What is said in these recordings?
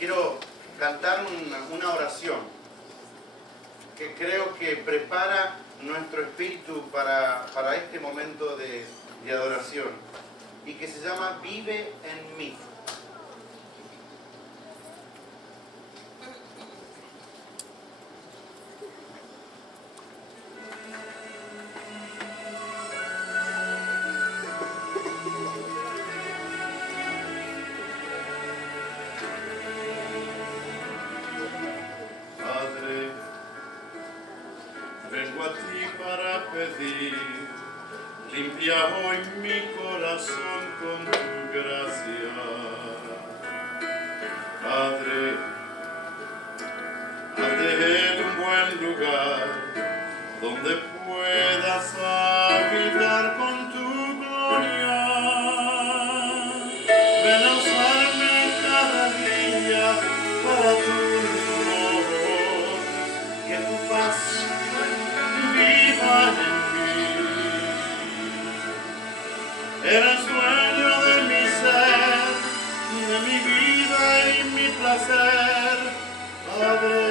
quiero cantar una oración que creo que prepara nuestro espíritu para este momento de adoración y que se llama Vive en mí. Limpia hoy mi corazón con tu gracia, Padre, haz de él un buen lugar donde puedas habitar con tu gloria. Ven a usarme cada día para tu honor, que tu paz viva en mí. Eres dueño de mi ser, de mi vida y mi placer. Padre,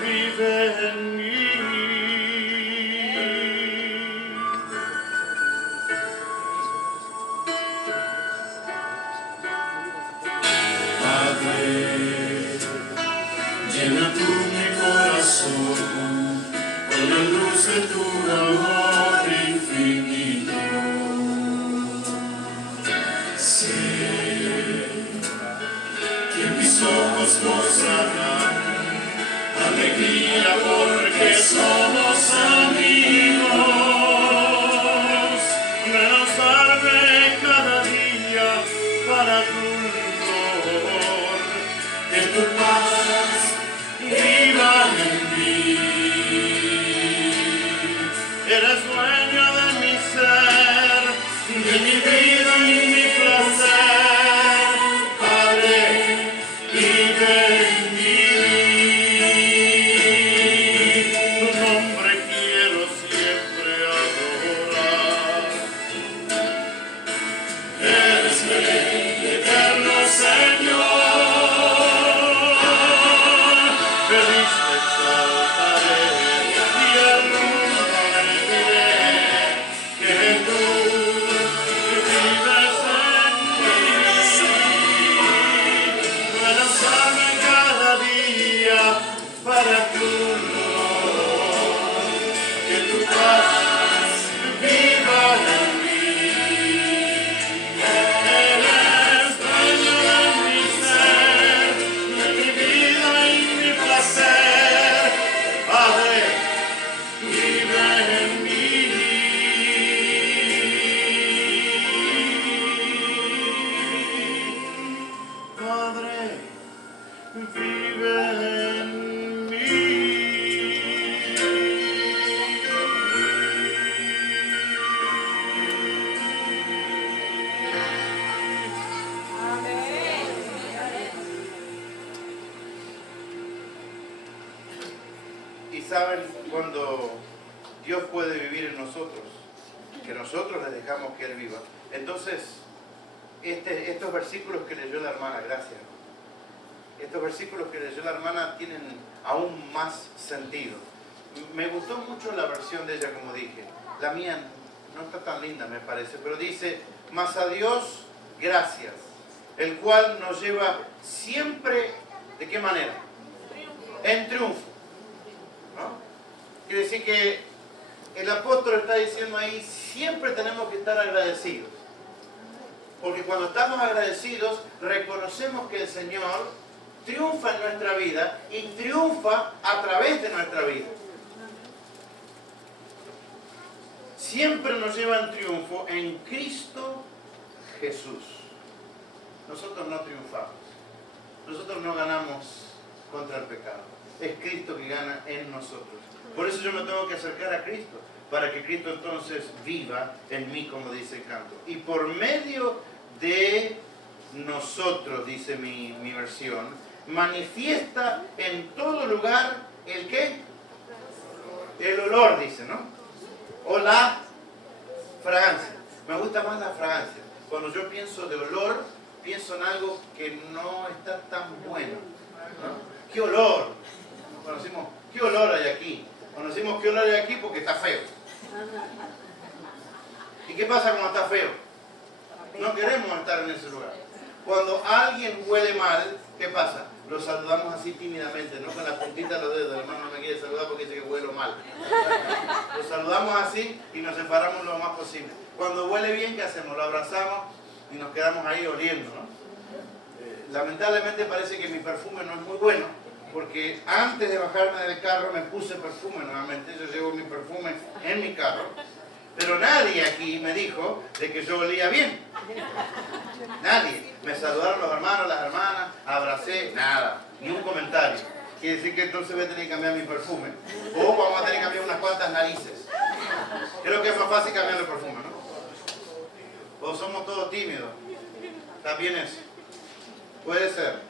vive en mí. Padre, llena tú mi corazón con la luz de tu amor infinito. Mis ojos mostrarán alegría porque somos amigos. Ven a usarme cada día para tu honor, que tu paz viva en mí. Eres dueño de mi ser, de mi vida y mi placer. ¿Saben cuando Dios puede vivir en nosotros? Que nosotros le dejamos que Él viva. Entonces, estos versículos que leyó la hermana, gracias. Estos versículos que leyó la hermana tienen aún más sentido. Me gustó mucho la versión de ella, como dije. La mía no está tan linda, me parece, pero dice, mas a Dios, gracias, el cual nos lleva siempre, ¿de qué manera? En triunfo. ¿No? Quiere decir que el apóstol está diciendo ahí, siempre tenemos que estar agradecidos. Porque cuando estamos agradecidos, reconocemos que el Señor triunfa en nuestra vida y triunfa a través de nuestra vida. Siempre nos lleva en triunfo en Cristo Jesús. Nosotros no triunfamos. Nosotros no ganamos contra el pecado. Es Cristo que gana en nosotros. Por eso yo me tengo que acercar a Cristo, para que Cristo entonces viva en mí, como dice el canto. Y por medio de nosotros, dice mi versión, manifiesta en todo lugar el ¿qué? El olor, dice, ¿no? O la fragancia. Me gusta más la fragancia. Cuando yo pienso de olor, pienso en algo que no está tan bueno, ¿no? ¿Qué olor? Conocimos, ¿qué olor hay aquí? Conocimos qué olor hay aquí porque está feo. ¿Y qué pasa cuando está feo? No queremos estar en ese lugar. Cuando alguien huele mal, ¿qué pasa? Lo saludamos así tímidamente, no con la puntita de los dedos. El hermano no me quiere saludar porque dice que huelo mal. Lo saludamos así y nos separamos lo más posible. Cuando huele bien, ¿qué hacemos? Lo abrazamos y nos quedamos ahí oliendo, ¿no? Lamentablemente parece que mi perfume no es muy bueno, porque antes de bajarme del carro me puse perfume nuevamente. Yo llevo mi perfume en mi carro. Pero nadie aquí me dijo de que yo olía bien. Nadie. Me saludaron los hermanos, las hermanas, abracé, nada. Ni un comentario. Quiere decir que entonces voy a tener que cambiar mi perfume. O vamos a tener que cambiar unas cuantas narices. Creo que es más fácil cambiar el perfume, ¿no? O somos todos tímidos. También eso. Puede ser.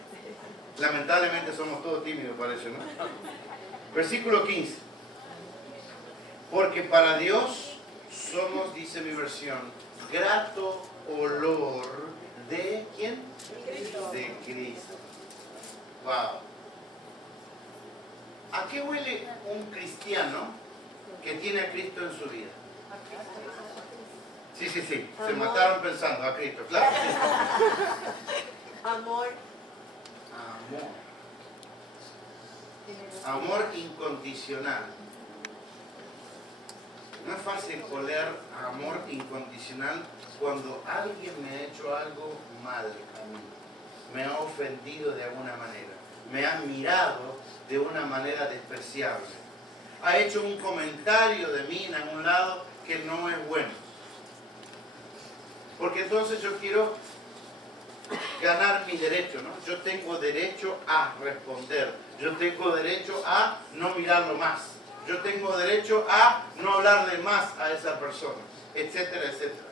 Lamentablemente somos todos tímidos, parece, ¿no? Versículo 15. Porque para Dios somos, dice mi versión, grato olor de ¿quién? De Cristo. Wow. ¿A qué huele un cristiano que tiene a Cristo en su vida? Sí. Se mataron pensando a Cristo, claro. Amor. Amor incondicional. No es fácil oler amor incondicional cuando alguien me ha hecho algo mal a mí, me ha ofendido de alguna manera, me ha mirado de una manera despreciable, ha hecho un comentario de mí en algún lado que no es bueno. Porque entonces yo quiero ganar mi derecho, ¿no? Yo tengo derecho a responder, yo tengo derecho a no mirarlo más. Yo tengo derecho a no hablarle más a esa persona, etcétera, etcétera.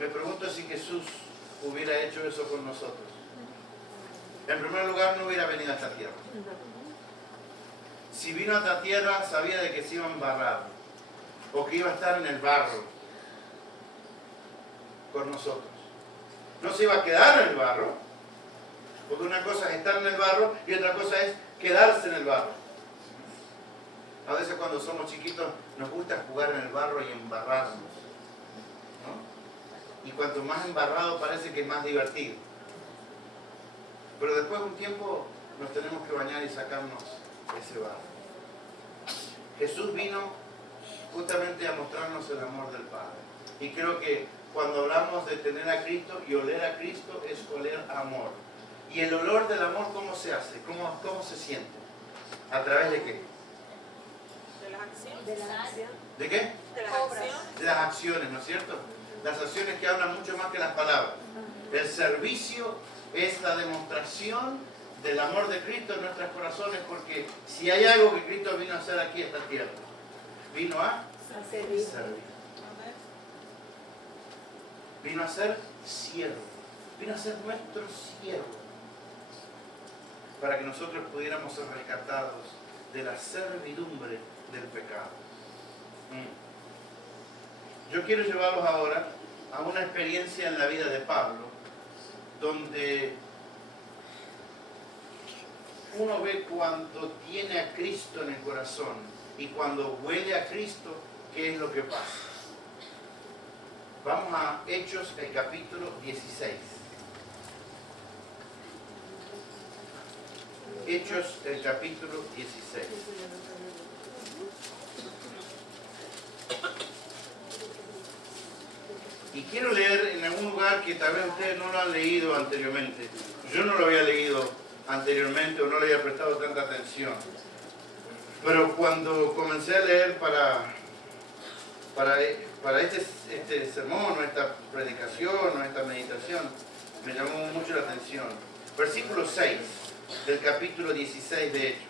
Me pregunto si Jesús hubiera hecho eso con nosotros. En primer lugar, no hubiera venido a esta tierra. Si vino a esta tierra, sabía de que se iba a embarrar, o que iba a estar en el barro con nosotros. No se iba a quedar en el barro, porque una cosa es estar en el barro y otra cosa es quedarse en el barro. A veces cuando somos chiquitos nos gusta jugar en el barro y embarrarnos, ¿no? Y cuanto más embarrado parece que es más divertido. Pero después de un tiempo nos tenemos que bañar y sacarnos ese barro. Jesús vino justamente a mostrarnos el amor del Padre. Y creo que cuando hablamos de tener a Cristo y oler a Cristo es oler amor. ¿Y el olor del amor cómo se hace? ¿Cómo se siente? ¿A través de qué? De la acción. ¿De qué? De las acciones. De las acciones, ¿no es cierto? Las acciones que hablan mucho más que las palabras. El servicio es la demostración del amor de Cristo en nuestros corazones, porque si hay algo que Cristo vino a hacer aquí en esta tierra, vino a servir. Vino a ser siervo. Vino a ser nuestro siervo. Para que nosotros pudiéramos ser rescatados de la servidumbre del pecado. Yo quiero llevarlos ahora a una experiencia en la vida de Pablo, donde uno ve cuando tiene a Cristo en el corazón y cuando huele a Cristo, qué es lo que pasa. Vamos a Hechos, el capítulo 16. Hechos, el capítulo 16. Y quiero leer en algún lugar que tal vez ustedes no lo han leído anteriormente. Yo no lo había leído anteriormente o no le había prestado tanta atención. Pero cuando comencé a leer para este sermón o esta predicación o esta meditación, me llamó mucho la atención. Versículo 6 del capítulo 16 de Hechos.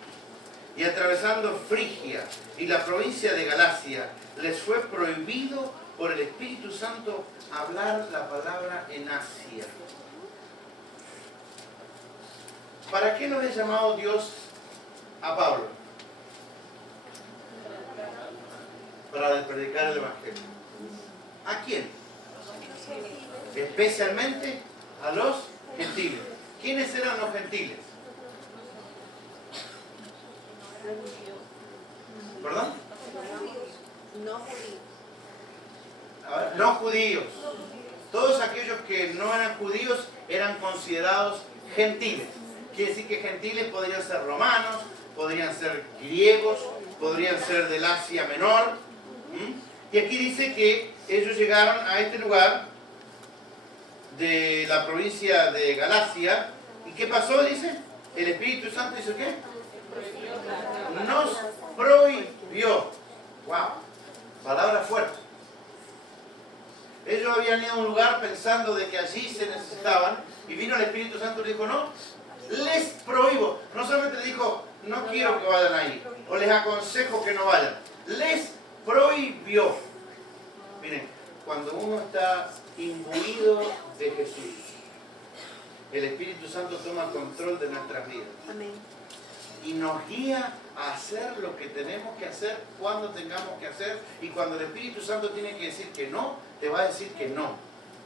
Y atravesando Frigia y la provincia de Galacia, les fue prohibido por el Espíritu Santo hablar la palabra en Asia. ¿Para qué nos ha llamado Dios a Pablo? Para predicar el Evangelio. ¿A quién? Especialmente a los gentiles. ¿Quiénes eran los gentiles? ¿Perdón? No judíos. A ver, no judíos. Todos aquellos que no eran judíos eran considerados gentiles. Quiere decir que gentiles podrían ser romanos, podrían ser griegos, podrían ser del Asia Menor. Y aquí dice que ellos llegaron a este lugar de la provincia de Galacia. ¿Y qué pasó? Dice, el Espíritu Santo hizo ¿qué? Nos prohibió. Wow, palabra fuerte. Ellos habían ido a un lugar pensando de que allí se necesitaban y vino el Espíritu Santo y dijo, no, les prohíbo. No solamente les dijo, no quiero que vayan ahí, o les aconsejo que no vayan. Les prohibió. Miren, cuando uno está imbuido de Jesús, el Espíritu Santo toma control de nuestras vidas. Amén. Y nos guía a hacer lo que tenemos que hacer cuando tengamos que hacer. Y cuando el Espíritu Santo tiene que decir que no, te va a decir que no.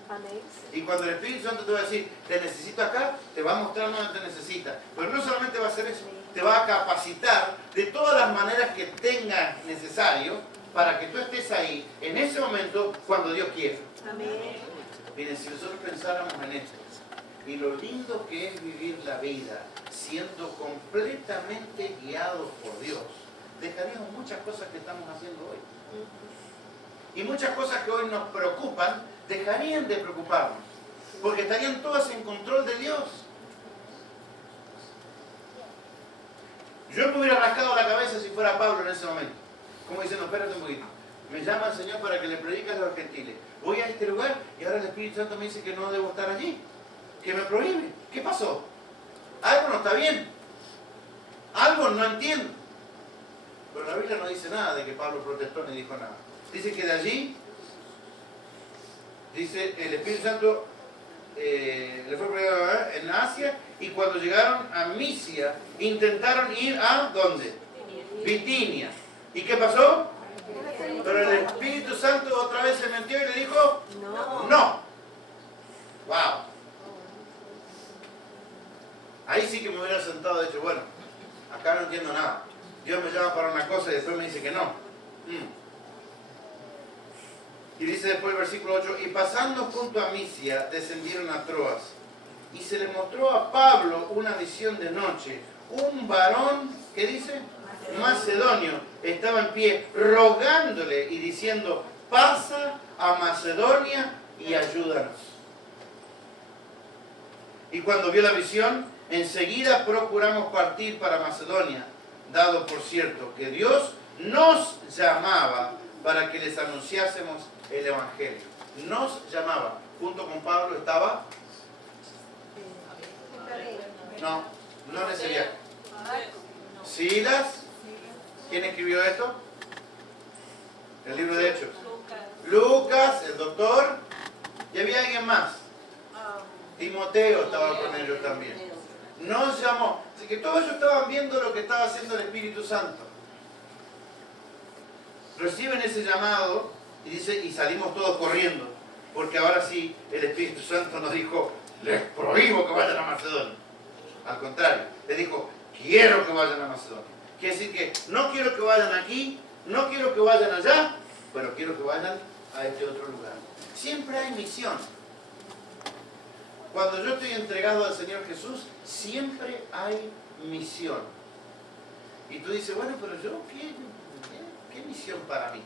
Amén. Y cuando el Espíritu Santo te va a decir, te necesito acá, te va a mostrar dónde te necesita. Pero no solamente va a hacer eso, te va a capacitar de todas las maneras que tengas necesario para que tú estés ahí, en ese momento, cuando Dios quiera. Amén. Miren, si nosotros pensáramos en esto, y lo lindo que es vivir la vida siendo completamente guiados por Dios, dejaríamos muchas cosas que estamos haciendo hoy. Y muchas cosas que hoy nos preocupan, dejarían de preocuparnos, porque estarían todas en control de Dios. Yo me hubiera rascado la cabeza si fuera Pablo en ese momento, como diciendo, espérate un poquito, me llama el Señor para que le predique a los gentiles, voy a este lugar y ahora el Espíritu Santo me dice que no debo estar allí, que me prohíbe. ¿Qué pasó? Algo no está bien, algo no entiendo. Pero la Biblia no dice nada de que Pablo protestó ni dijo nada. Dice que de allí, dice, el Espíritu Santo le fue predicado en Asia, y cuando llegaron a Misia, intentaron ir a ¿dónde? Bitinia. ¿Y qué pasó? Pero el Espíritu Santo otra vez se metió y le dijo, no. Wow. Ahí sí que me hubiera sentado y dicho, bueno, acá no entiendo nada. Dios me llama para una cosa y después me dice que no. Y dice después el versículo 8, y pasando junto a Misia, descendieron a Troas. Y se le mostró a Pablo una visión de noche. Un varón, ¿qué dice? Macedonio, estaba en pie, rogándole y diciendo, pasa a Macedonia y ayúdanos. Y cuando vio la visión, enseguida procuramos partir para Macedonia, dado por cierto que Dios nos llamaba para que les anunciásemos el Evangelio. Nos llamaba. Junto con Pablo estaba... no en ese viaje. Silas. ¿Quién escribió esto? El libro de Hechos. Lucas, el doctor. Y había alguien más. Timoteo estaba con ellos también. Nos llamó. Así que todos ellos estaban viendo lo que estaba haciendo el Espíritu Santo. Reciben ese llamado y dice, y salimos todos corriendo. Porque ahora sí, el Espíritu Santo nos dijo, les prohíbo que vayan a Macedonia. Al contrario, les dijo, quiero que vayan a Macedonia. Quiere decir que no quiero que vayan aquí, no quiero que vayan allá, pero quiero que vayan a este otro lugar. Siempre hay misión. Cuando yo estoy entregado al Señor Jesús, siempre hay misión. Y tú dices, bueno, pero yo, ¿qué misión para mí?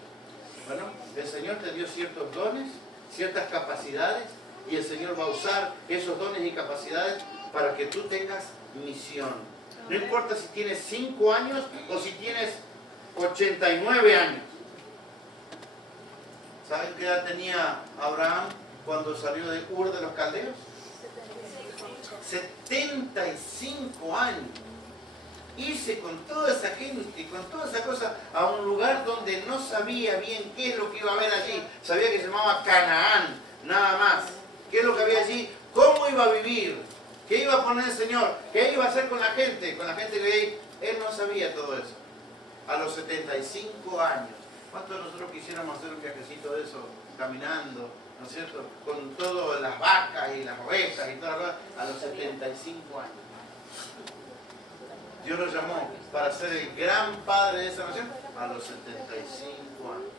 Bueno, el Señor te dio ciertos dones, ciertas capacidades, y el Señor va a usar esos dones y capacidades para que tú tengas misión. No importa si tienes 5 años o si tienes 89 años. ¿Saben qué edad tenía Abraham cuando salió de Ur de los Caldeos? 75 años. Irse con toda esa gente, con toda esa cosa, a un lugar donde no sabía bien qué es lo que iba a haber allí. Sabía que se llamaba Canaán, nada más. ¿Qué es lo que había allí? ¿Cómo iba a vivir? ¿Qué iba a poner el Señor? ¿Qué iba a hacer con la gente? Con la gente que veía ahí. Él no sabía todo eso. A los 75 años. ¿Cuántos de nosotros quisiéramos hacer un viajecito de eso? Caminando, ¿no es cierto? Con todas las vacas y las ovejas y toda la cosa, a los 75 años. Dios lo llamó para ser el gran padre de esa nación a los 75 años.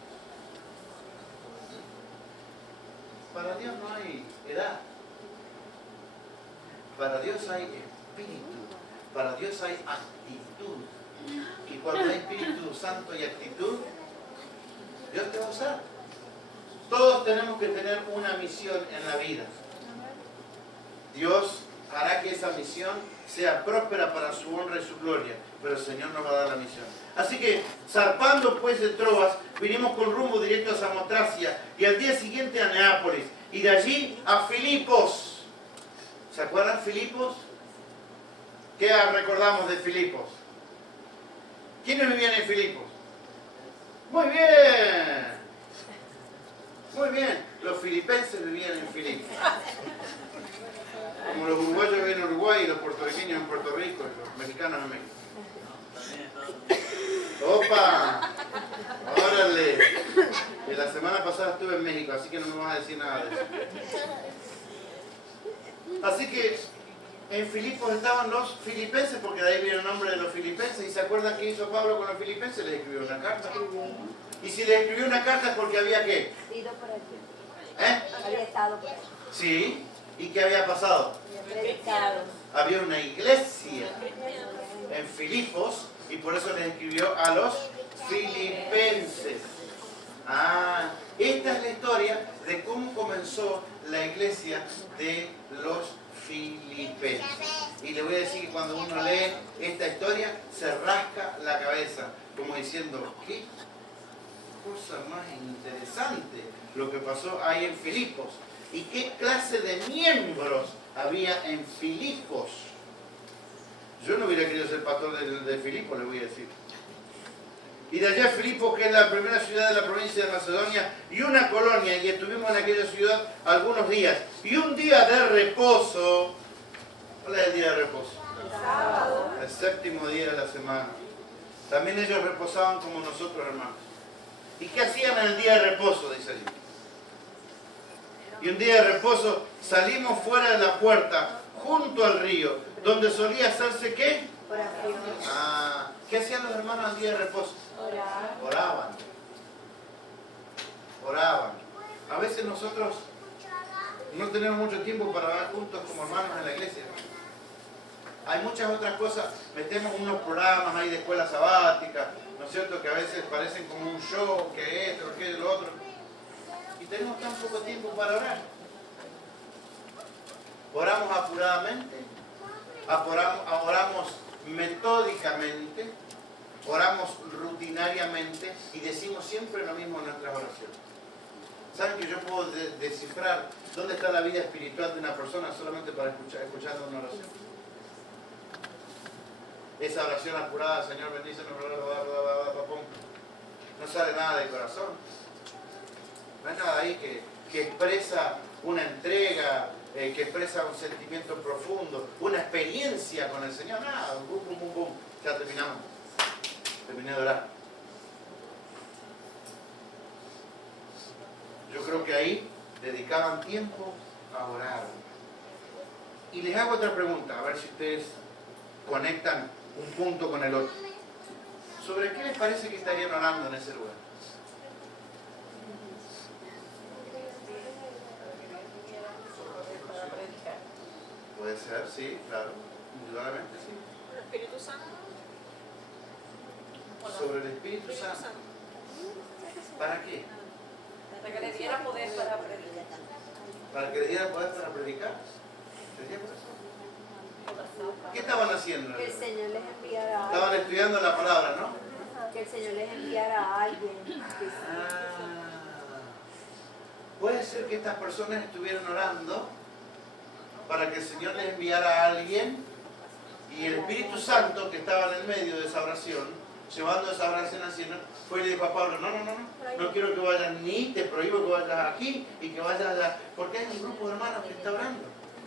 Para Dios no hay edad. Para Dios hay espíritu. Para Dios hay actitud. Y cuando hay Espíritu Santo y actitud, Dios te va a usar. Todos tenemos que tener una misión en la vida. Dios hará que esa misión sea próspera para su honra y su gloria, pero el Señor nos va a dar la misión. Así que, zarpando pues de Troas, vinimos con rumbo directo a Samotracia y al día siguiente a Neápolis, y de allí a Filipos. ¿Se acuerdan Filipos? ¿Qué recordamos de Filipos? ¿Quiénes vivían en Filipos? Muy bien. Muy bien. Los filipenses vivían en Filipos. Como los uruguayos viven en Uruguay y los puertorriqueños en Puerto Rico y los mexicanos en México. ¡Opa! ¡Órale! Y la semana pasada estuve en México, así que no me vas a decir nada de eso. Así que en Filipos estaban los filipenses, porque de ahí viene el nombre de los filipenses. ¿Y se acuerdan qué hizo Pablo con los filipenses? Les escribió una carta. Y si les escribió una carta es porque había ¿qué? Ido por allí. Había estado por allí. Sí. ¿Y qué había pasado? Predicado. Había una iglesia en Filipos y por eso les escribió a los filipenses. Ah, esta es la historia de cómo comenzó la iglesia de los filipenses. Y le voy a decir que cuando uno lee esta historia se rasca la cabeza, como diciendo, ¿qué cosa más interesante lo que pasó ahí en Filipos? ¿Y qué clase de miembros había en Filipos? Yo no hubiera querido ser pastor de Filipos, le voy a decir. Y de allá a Filipos, que es la primera ciudad de la provincia de Macedonia, y una colonia, y estuvimos en aquella ciudad algunos días. Y un día de reposo. ¿Cuál es el día de reposo? El sábado. El séptimo día de la semana. También ellos reposaban como nosotros, hermanos. ¿Y qué hacían en el día de reposo? Dice allí. Y un día de reposo salimos fuera de la puerta, junto al río, donde solía hacerse ¿qué? Oración. Ah, ¿qué hacían los hermanos al día de reposo? Orar. Oraban. Oraban. A veces nosotros no tenemos mucho tiempo para orar juntos como hermanos en la iglesia. Hay muchas otras cosas, metemos unos programas ahí de escuela sabática, ¿no es cierto? Que a veces parecen como un show, que esto, que lo otro. Y tenemos tan poco tiempo para orar. Oramos apuradamente, oramos metódicamente, oramos rutinariamente y decimos siempre lo mismo en nuestras oraciones. ¿Saben que yo puedo descifrar dónde está la vida espiritual de una persona solamente para escuchando una oración? Esa oración apurada, Señor, bendíceme, no sale nada del corazón. No hay nada ahí que expresa una entrega, que expresa un sentimiento profundo, una experiencia con el Señor. Nada, bum, bum, bum, bum. Ya terminamos. Terminé de orar. Yo creo que ahí dedicaban tiempo a orar. Y les hago otra pregunta, a ver si ustedes conectan un punto con el otro. ¿Sobre qué les parece que estarían orando en ese lugar? Puede ser, sí, claro, indudablemente sí. ¿El Espíritu Santo? Sobre el Espíritu Santo. ¿Para qué? Para que le diera poder para predicar. Para que le dieran poder para predicar. ¿Sería por eso? ¿Qué estaban haciendo? Que el Señor les enviara a Estaban alguien. estudiando la palabra, ¿no? Que el Señor les enviara a alguien. Puede ser que estas personas estuvieran orando para que el Señor les enviara a alguien y el Espíritu Santo que estaba en el medio de esa oración, llevando esa oración al cielo, fue y le dijo a Pablo, no quiero que vayas ni, te prohíbo que vayas aquí y que vayas allá, porque hay un grupo de hermanos que está orando.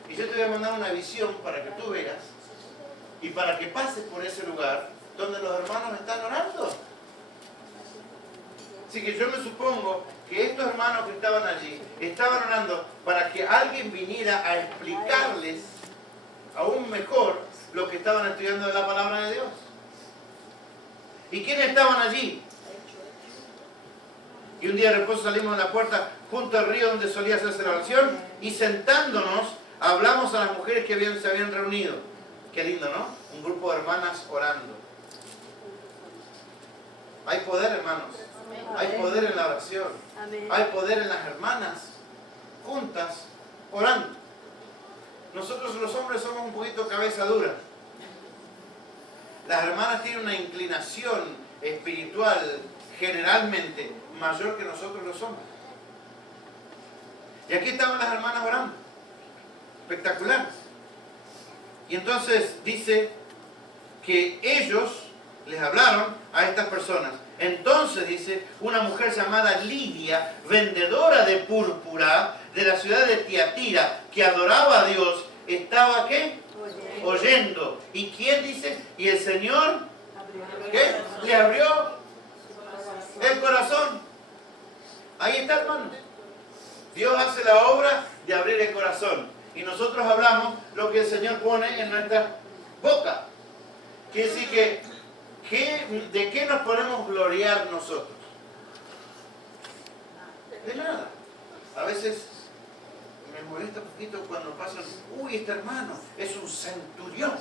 Y yo te voy a mandar una visión para que tú veas y para que pases por ese lugar donde los hermanos están orando. Así que yo me supongo que estos hermanos que estaban allí estaban orando para que alguien viniera a explicarles aún mejor lo que estaban estudiando de la palabra de Dios. ¿Y quiénes estaban allí? Y un día después salimos a la puerta junto al río donde solía hacerse la oración y sentándonos hablamos a las mujeres que se habían reunido. Qué lindo, ¿no? Un grupo de hermanas orando. Hay poder, hermanos. Hay poder en la oración. Amén. Hay poder en las hermanas juntas orando. Nosotros los hombres somos un poquito cabeza dura. Las hermanas tienen una inclinación espiritual generalmente mayor que nosotros los hombres. Y aquí estaban las hermanas orando. Espectacular. Y entonces dice que ellos les hablaron a estas personas. Entonces dice, una mujer llamada Lidia, vendedora de púrpura de la ciudad de Tiatira, que adoraba a Dios, estaba ¿qué? Oyendo. ¿Y quién dice? Y el Señor, ¿qué? Le abrió el corazón. Ahí está, hermanos. Dios hace la obra de abrir el corazón. Y nosotros hablamos lo que el Señor pone en nuestra boca. Quiere decir que ¿de qué nos podemos gloriar nosotros? De nada. A veces me molesta un poquito cuando pasan, uy, este hermano es un centurión.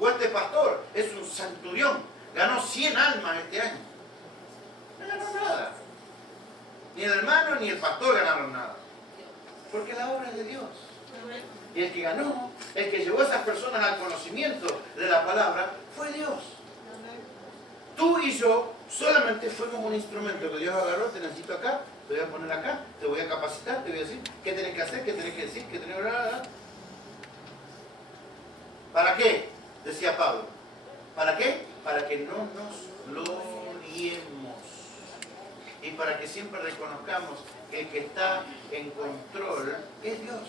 O este pastor es un centurión. Ganó 100 almas este año. No ganó nada. Ni el hermano ni el pastor ganaron nada. Porque la obra es de Dios. Y el que ganó, el que llevó a esas personas al conocimiento de la palabra, fue Dios. Tú y yo solamente fuimos un instrumento que Dios agarró, te necesito acá, te voy a poner acá, te voy a capacitar, te voy a decir qué tenés que hacer, qué tenés que decir, qué tenés que hablar. ¿Para qué? Decía Pablo. ¿Para qué? Para que no nos gloriemos. Y para que siempre reconozcamos que el que está en control es Dios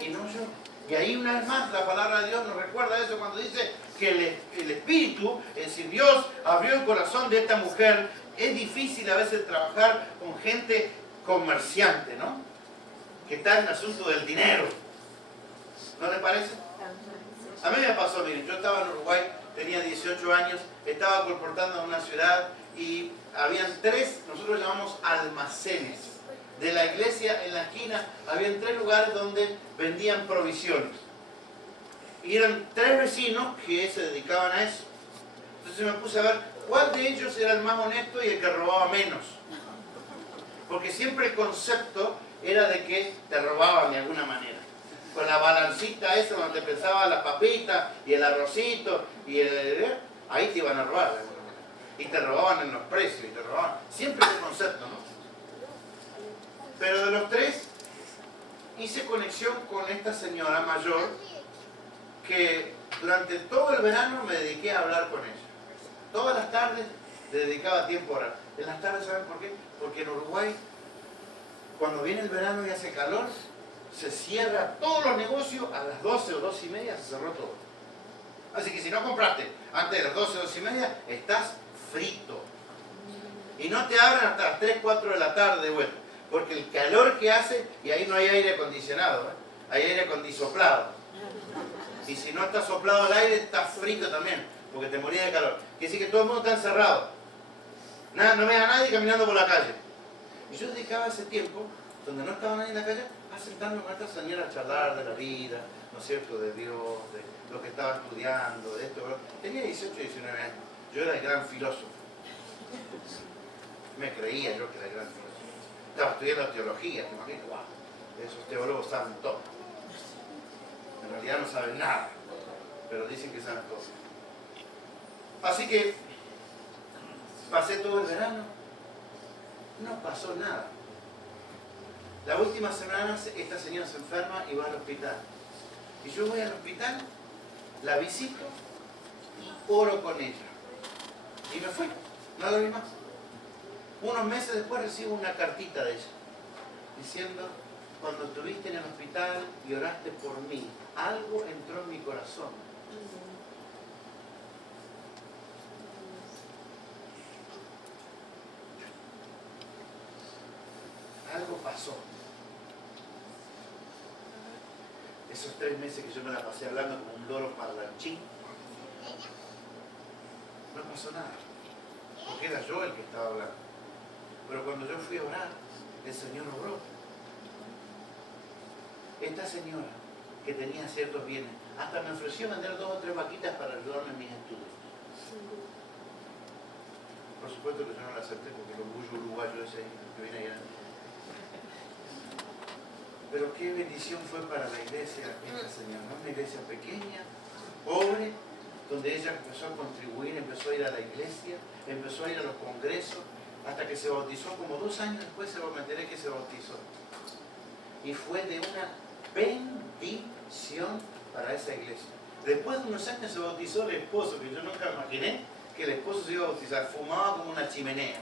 y no yo. Y ahí una vez más la palabra de Dios nos recuerda eso cuando dice que el Espíritu, es decir, Dios abrió el corazón de esta mujer. Es difícil a veces trabajar con gente comerciante, ¿no? Que está en el asunto del dinero. ¿No le parece? A mí me pasó, miren, yo estaba en Uruguay, tenía 18 años, estaba colportando en una ciudad y habían 3, nosotros llamamos almacenes. De la iglesia en la esquina, habían 3 lugares donde vendían provisiones. Y eran 3 vecinos que se dedicaban a eso. Entonces me puse a ver cuál de ellos era el más honesto y el que robaba menos. Porque siempre el concepto era de que te robaban de alguna manera. Con la balancita esa donde te pensaba las papitas y el arrocito y ahí te iban a robar de alguna manera. Y te robaban en los precios y te robaban. Siempre ese concepto, ¿no? Pero de los 3 hice conexión con esta señora mayor que durante todo el verano me dediqué a hablar con ella. Todas las tardes le dedicaba tiempo a orar. En las tardes, ¿saben por qué? Porque en Uruguay, cuando viene el verano y hace calor, se cierra todos los negocios a las 12 o 12 y media, se cerró todo. Así que si no compraste antes de las 12 o 12 y media, estás frito. Y no te abren hasta las 3, 4 de la tarde de vuelta. Porque el calor que hace, y ahí no hay aire acondicionado, hay aire acondisoplado. Y si no está soplado el aire, está frito también, porque te morías de calor. Quiere decir que todo el mundo está encerrado. Nada, no ves a nadie caminando por la calle. Y yo dedicaba ese tiempo, donde no estaba nadie en la calle, a sentarme con esta señora a charlar de la vida, ¿no es cierto?, de Dios, de lo que estaba estudiando, de esto. Tenía 18, 19 años. Yo era el gran filósofo. Me creía yo que era el gran filósofo. Estaba estudiando teología, te imaginas, wow, esos teólogos saben todo. En realidad no saben nada, pero dicen que saben todo. Así que pasé todo el verano, no pasó nada. La última semana esta señora se enferma y va al hospital. Y yo voy al hospital, la visito y oro con ella. Y me fui, no la vi más. Unos meses después recibo una cartita de ella, diciendo, cuando estuviste en el hospital y oraste por mí, algo entró en mi corazón. pasó. Esos 3 meses que yo me la pasé hablando como un loro parlanchín, no pasó nada, porque era yo el que estaba hablando. Pero cuando yo fui a orar, el Señor obró. Esta señora, que tenía ciertos bienes, hasta me ofreció vender 2 o 3 vaquitas para ayudarme en mis estudios. Por supuesto que yo no la acepté, porque el orgullo uruguayo ese que viene allá. Pero qué bendición fue para la iglesia esta señora, ¿no? Una iglesia pequeña, pobre, donde ella empezó a contribuir, empezó a ir a la iglesia, empezó a ir a los congresos, hasta que se bautizó. Como 2 años después me enteré que se bautizó. Y fue de una bendición para esa iglesia. Después de unos años se bautizó el esposo, que yo nunca imaginé que el esposo se iba a bautizar. Fumaba como una chimenea.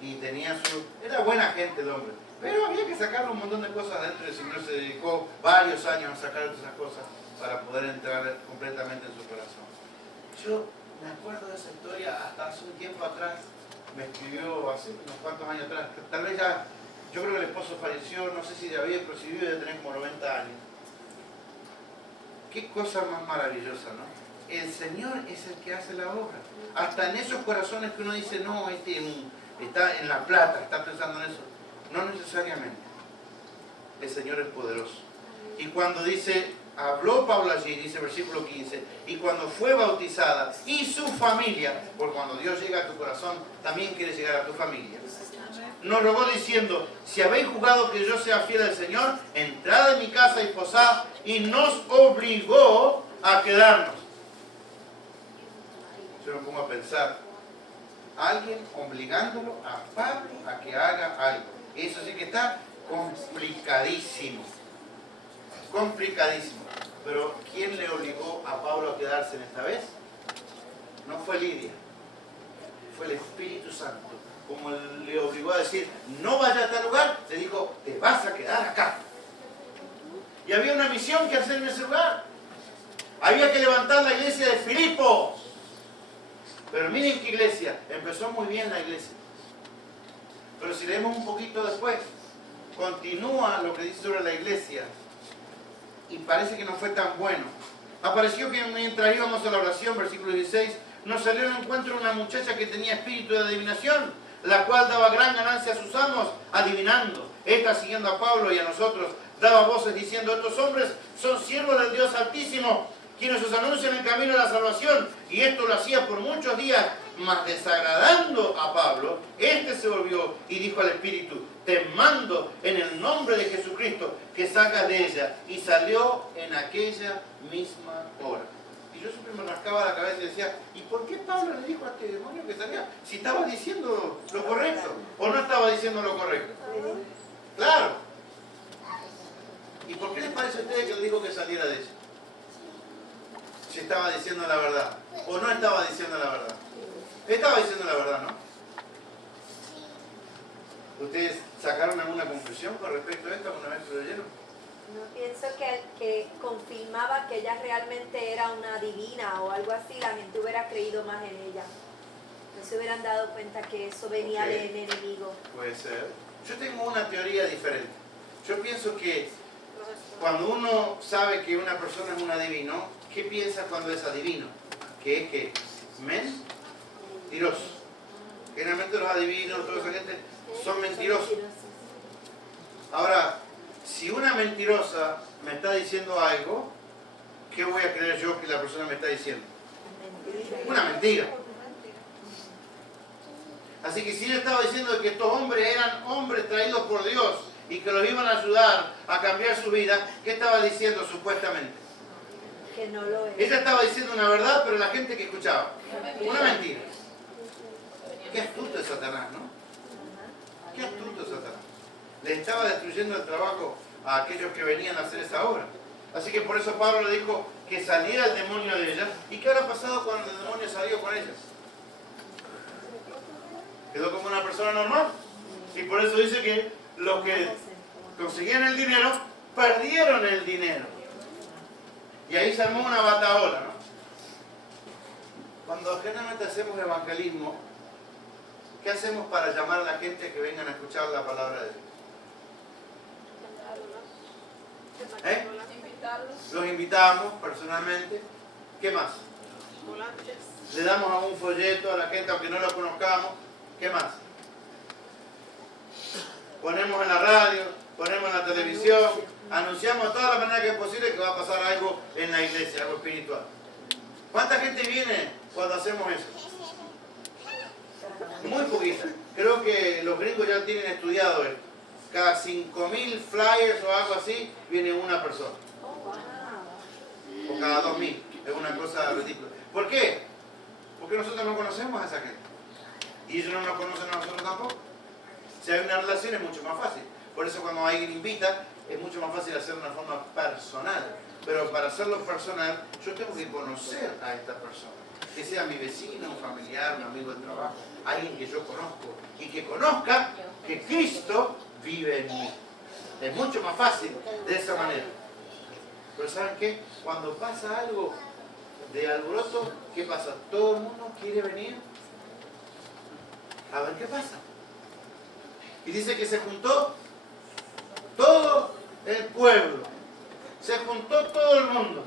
Y tenía su... Era buena gente el hombre. Pero había que sacarle un montón de cosas adentro. El Señor se dedicó varios años a sacar todas esas cosas para poder entrar completamente en su corazón. Yo me acuerdo de esa historia hasta hace un tiempo atrás. Me escribió hace unos cuantos años atrás. Tal vez ya, yo creo que el esposo falleció, no sé si ya había, pero si vive de tener como 90 años. Qué cosa más maravillosa, ¿no? El Señor es el que hace la obra. Hasta en esos corazones que uno dice, no, está en la plata, está pensando en eso. No necesariamente. El Señor es poderoso. Y cuando dice, habló Pablo allí, dice versículo 15, y cuando fue bautizada y su familia, porque cuando Dios llega a tu corazón, también quiere llegar a tu familia. Nos rogó diciendo, si habéis jugado que yo sea fiel al Señor, entrad en mi casa y posad, y nos obligó a quedarnos. Yo me pongo a pensar, alguien obligándolo a Pablo a que haga algo. Eso sí que está complicadísimo. Complicadísimo. Pero ¿quién le obligó a Pablo a quedarse en esta vez? No fue Lidia, fue el Espíritu Santo. Como le obligó a decir, no vaya a tal lugar, le dijo, te vas a quedar acá. Y había una misión que hacer en ese lugar. Había que levantar la iglesia de Filipos. Pero miren qué iglesia, empezó muy bien la iglesia. Pero si leemos un poquito después, continúa lo que dice sobre la iglesia. Y parece que no fue tan bueno. Apareció que mientras íbamos a la oración, versículo 16, nos salió al encuentro una muchacha que tenía espíritu de adivinación, la cual daba gran ganancia a sus amos, adivinando. Esta, siguiendo a Pablo y a nosotros, daba voces diciendo, estos hombres son siervos del Dios Altísimo, quienes os anuncian el camino de la salvación. Y esto lo hacía por muchos días, mas desagradando a Pablo, este se volvió y dijo al Espíritu, te mando en el nombre de Jesucristo que salgas de ella. Y salió en aquella misma hora. Y yo siempre me rascaba la cabeza y decía, ¿y por qué Pablo le dijo a este demonio que salía? Si estaba diciendo lo correcto, o no estaba diciendo lo correcto. Claro. ¿Y por qué les parece a ustedes que le dijo que saliera de ella? Si estaba diciendo la verdad, o no estaba diciendo la verdad. Estaba diciendo la verdad, ¿no? ¿Ustedes sacaron alguna conclusión con respecto a esto alguna vez lo leyeron? No pienso que confirmaba que ella realmente era una divina o algo así, la gente hubiera creído más en ella. No se hubieran dado cuenta que eso venía del enemigo. Puede ser. Yo tengo una teoría diferente. Yo pienso que cuando uno sabe que una persona es un adivino, ¿qué piensa cuando es adivino? Que es que mentiroso. Generalmente los adivinos, toda esa gente, son mentirosos. Ahora, si una mentirosa me está diciendo algo, ¿qué voy a creer yo que la persona me está diciendo? Una mentira. Así que si él estaba diciendo que estos hombres eran hombres traídos por Dios y que los iban a ayudar a cambiar su vida, ¿qué estaba diciendo supuestamente? Que no lo es. Ella estaba diciendo una verdad, pero la gente que escuchaba, una mentira. Qué astuto es Satanás, ¿no? Qué astuto es Satanás. Le estaba destruyendo el trabajo a aquellos que venían a hacer esa obra. Así que por eso Pablo le dijo que saliera el demonio de ella. ¿Y qué habrá pasado cuando el demonio salió con ellas? Quedó como una persona normal. Y por eso dice que los que conseguían el dinero, perdieron el dinero. Y ahí se armó una batahola, ¿no? Cuando generalmente hacemos evangelismo, ¿Qué hacemos para llamar a la gente a que vengan a escuchar la palabra de Dios? ¿Eh? Invitarlos. Los invitamos personalmente. ¿Qué más? Volantes. Le damos un folleto a la gente aunque no lo conozcamos. ¿Qué más? Ponemos en la radio, ponemos en la televisión, anunciamos de toda la manera que es posible que va a pasar algo en la iglesia, algo espiritual. ¿Cuánta gente viene cuando hacemos eso? Muy poquita. Creo que los gringos ya tienen estudiado esto. Cada 5.000 flyers o algo así, viene una persona. O cada 2.000. Es una cosa ridícula. ¿Por qué? Porque nosotros no conocemos a esa gente. Y ellos no nos conocen a nosotros tampoco. Si hay una relación es mucho más fácil. Por eso cuando alguien invita, es mucho más fácil hacerlo de una forma personal. Pero para hacerlo personal, yo tengo que conocer a esta persona. Que sea mi vecino, un familiar, un amigo de trabajo, alguien que yo conozco. Y que conozca que Cristo vive en mí. Es mucho más fácil de esa manera. Pero ¿saben qué? Cuando pasa algo de alboroto, ¿qué pasa? Todo el mundo quiere venir a ver qué pasa. Y dice que se juntó todo el pueblo. Se juntó todo el mundo.